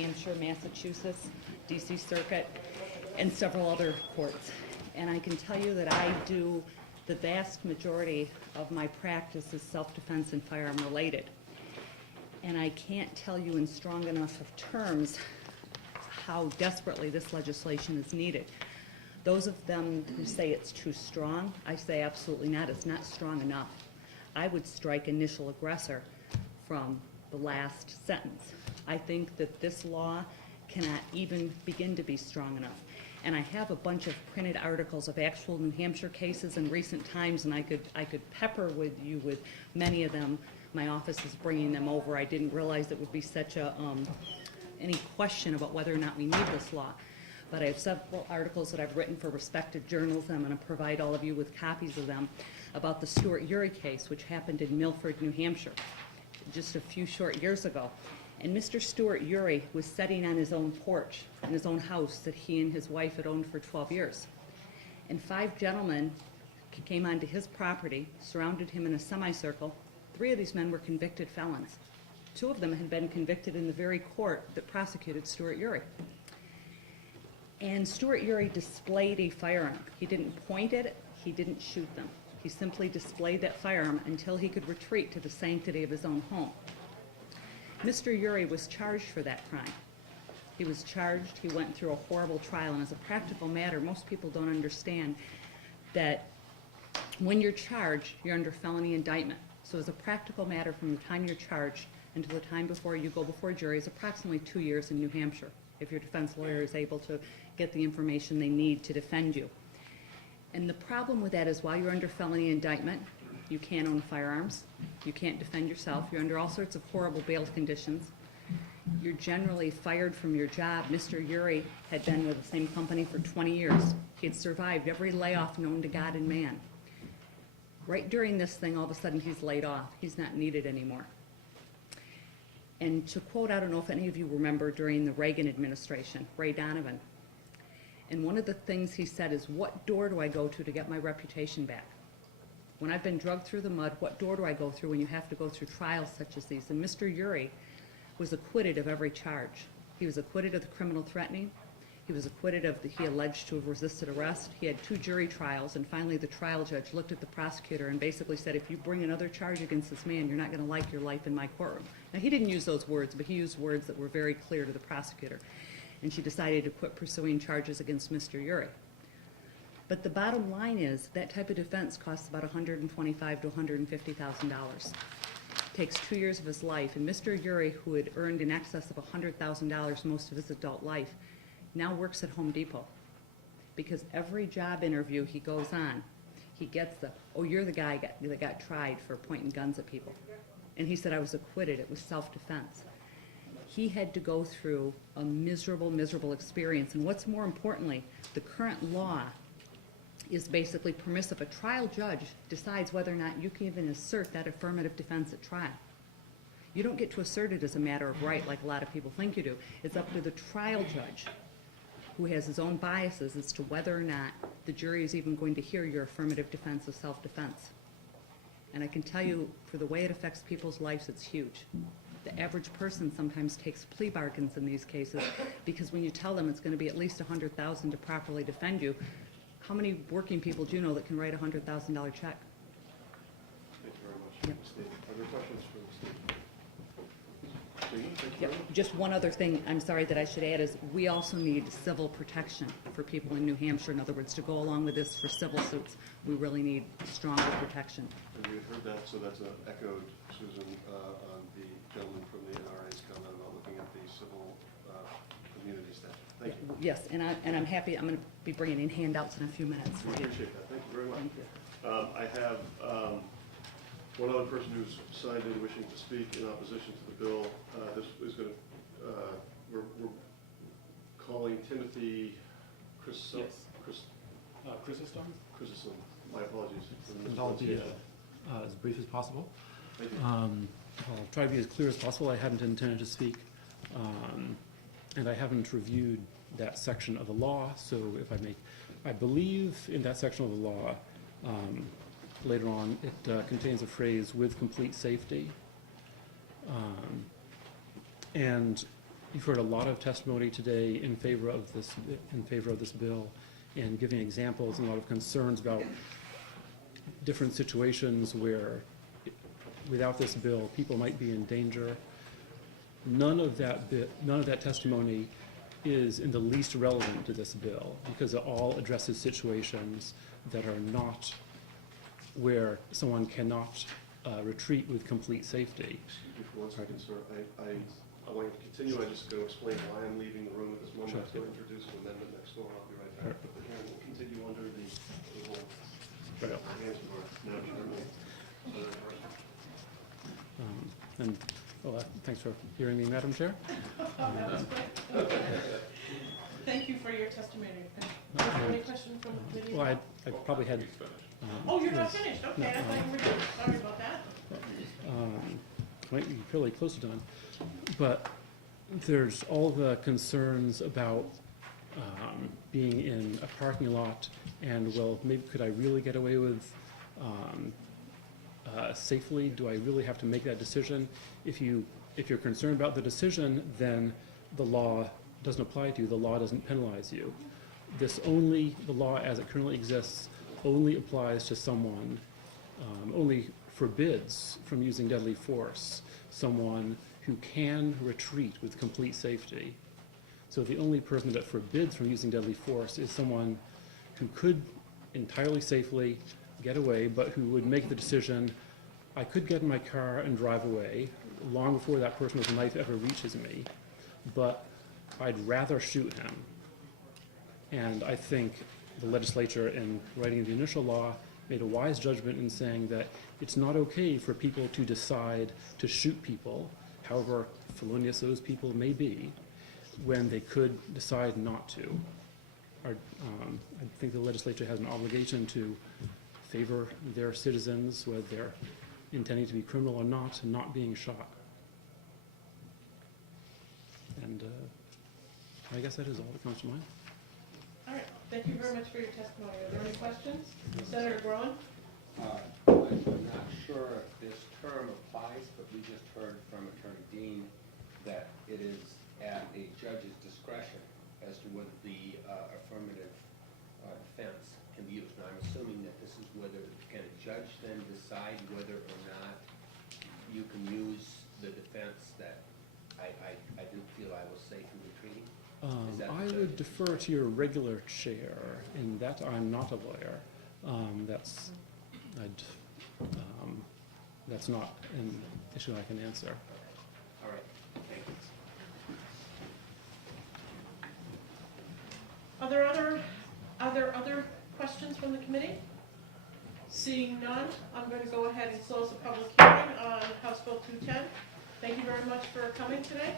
Hampshire, Massachusetts, DC Circuit, and several other courts. And I can tell you that I do the vast majority of my practice is self-defense and firearm related. And I can't tell you in strong enough of terms how desperately this legislation is needed. Those of them who say it's too strong, I say absolutely not. It's not strong enough. I would strike initial aggressor from the last sentence. I think that this law cannot even begin to be strong enough. And I have a bunch of printed articles of actual New Hampshire cases in recent times, and I could pepper with you with many of them. My office is bringing them over. I didn't realize it would be such a any question about whether or not we need this law. But I have several articles that I've written for respected journals, and I'm going to provide all of you with copies of them, about the Stuart Uri case, which happened in Milford, New Hampshire, just a few short years ago. And Mr. Stuart Uri was sitting on his own porch in his own house that he and his wife had owned for 12 years. And 5 gentlemen came onto his property, surrounded him in a semicircle. 3 of these men were convicted felons. 2 of them had been convicted in the very court that prosecuted Stuart Uri. And Stuart Uri displayed a firearm. He didn't point at it, he didn't shoot them. He simply displayed that firearm until he could retreat to the sanctity of his own home. Mr. Uri was charged for that crime. He was charged, he went through a horrible trial, and as a practical matter, most people don't understand that when you're charged, you're under felony indictment. So as a practical matter, from the time you're charged until the time before you go before a jury is approximately 2 years in New Hampshire, if your defense lawyer is able to get the information they need to defend you. And the problem with that is while you're under felony indictment, you can't own firearms, you can't defend yourself, you're under all sorts of horrible bail conditions. You're generally fired from your job. Mr. Uri had been with the same company for 20 years. He had survived every layoff known to God and man. Right during this thing, all of a sudden he's laid off. He's not needed anymore. And to quote, I don't know if any of you remember during the Reagan administration, Ray Donovan. And one of the things he said is, what door do I go to get my reputation back? When I've been dragged through the mud, what door do I go through when you have to go through trials such as these? And Mr. Uri was acquitted of every charge. He was acquitted of the criminal threatening. He was acquitted of he alleged to have resisted arrest. He had 2 jury trials, and finally the trial judge looked at the prosecutor and basically said, if you bring another charge against this man, you're not going to like your life in my courtroom. Now, he didn't use those words, but he used words that were very clear to the prosecutor. And she decided to quit pursuing charges against Mr. Uri. But the bottom line is that type of defense costs about $125,000 to $150,000. Takes 2 years of his life, and Mr. Uri, who had earned in excess of $100,000 most of his adult life, now works at Home Depot. Because every job interview he goes on, he gets the, oh, you're the guy that got tried for pointing guns at people. And he said, I was acquitted, it was self-defense. He had to go through a miserable, miserable experience. And what's more importantly, the current law is basically permissive. A trial judge decides whether or not you can even assert that affirmative defense at trial. You don't get to assert it as a matter of right like a lot of people think you do. It's up to the trial judge, who has his own biases as to whether or not the jury is even going to hear your affirmative defense of self-defense. And I can tell you, for the way it affects people's lives, it's huge. The average person sometimes takes plea bargains in these cases because when you tell them it's going to be at least $100,000 to properly defend you, how many working people do you know that can write a $100,000 check? Thank you very much. Yep. Steve, are there questions for Steve? Thank you Yep. very much. Just one other thing I'm sorry that I should add is we also need civil protection for people in New Hampshire. In other words, to go along with this for civil suits, we really need stronger protection. And we had heard that, so that's echoed, Susan, on the gentleman from the NRA's comment about looking at the civil immunity statute. Thank you. Yes, and I'm happy. I'm going to be bringing in handouts in a few minutes. We appreciate that. Thank you very much. Thank you. I have one other person who's signed in wishing to speak in opposition to the bill. This is going to, we're calling Timothy Chrysostom. Chrysostom. My apologies. And I'll be as brief as possible. Thank you. I'll try to be as clear as possible. I hadn't intended to speak, and I haven't reviewed that section of the law, so if I make, I believe in that section of the law, later on, it contains a phrase, with complete safety. And you've heard a lot of testimony today in favor of this bill, and giving examples and a lot of concerns about different situations where, without this bill, people might be in danger. None of that testimony is in the least relevant to this bill, because it all addresses situations that are not where someone cannot retreat with complete safety. Excuse me for 1 second, sir. I want to continue. I'm just going to explain why I'm leaving the room at this moment. Sure. I'm going to introduce an amendment next door, and I'll be right back. But the hearing will continue under the whole Right. hands of our now chairman. And thanks for hearing me, Madam Chair. Thank you for your testimony. Is there any question from the committee? Well, I probably had. Oh, you're not finished? Okay, I thought you were done. Sorry about that. Might be fairly close to done, but there's all the concerns about being in a parking lot, and well, maybe could I really get away with safely? Do I really have to make that decision? If you're concerned about the decision, then the law doesn't apply to you. The law doesn't penalize you. The law as it currently exists only applies to someone, only forbids from using deadly force someone who can retreat with complete safety. So the only person that forbids from using deadly force is someone who could entirely safely get away, but who would make the decision, I could get in my car and drive away long before that person with a knife ever reaches me, but I'd rather shoot him. And I think the legislature, in writing the initial law, made a wise judgment in saying that it's not okay for people to decide to shoot people, however felonious those people may be, when they could decide not to. I think the legislature has an obligation to favor their citizens, whether they're intending to be criminal or not being shot. And I guess that is all that comes to mind. All right, thank you very much for your testimony. Are there any questions? Senator Groen? I'm not sure if this term applies, but we just heard from Attorney Dean that it is at a judge's discretion as to whether the affirmative defense can be used. Now, I'm assuming that this is whether, can a judge then decide whether or not you can use the defense that I didn't feel I was safe in retreating? I would defer to your regular chair in that I'm not a lawyer. That's not an issue I can answer. All right, thank you. Are there other questions from the committee? Seeing none, I'm going to go ahead and close the public hearing on House Bill 210. Thank you very much for coming today.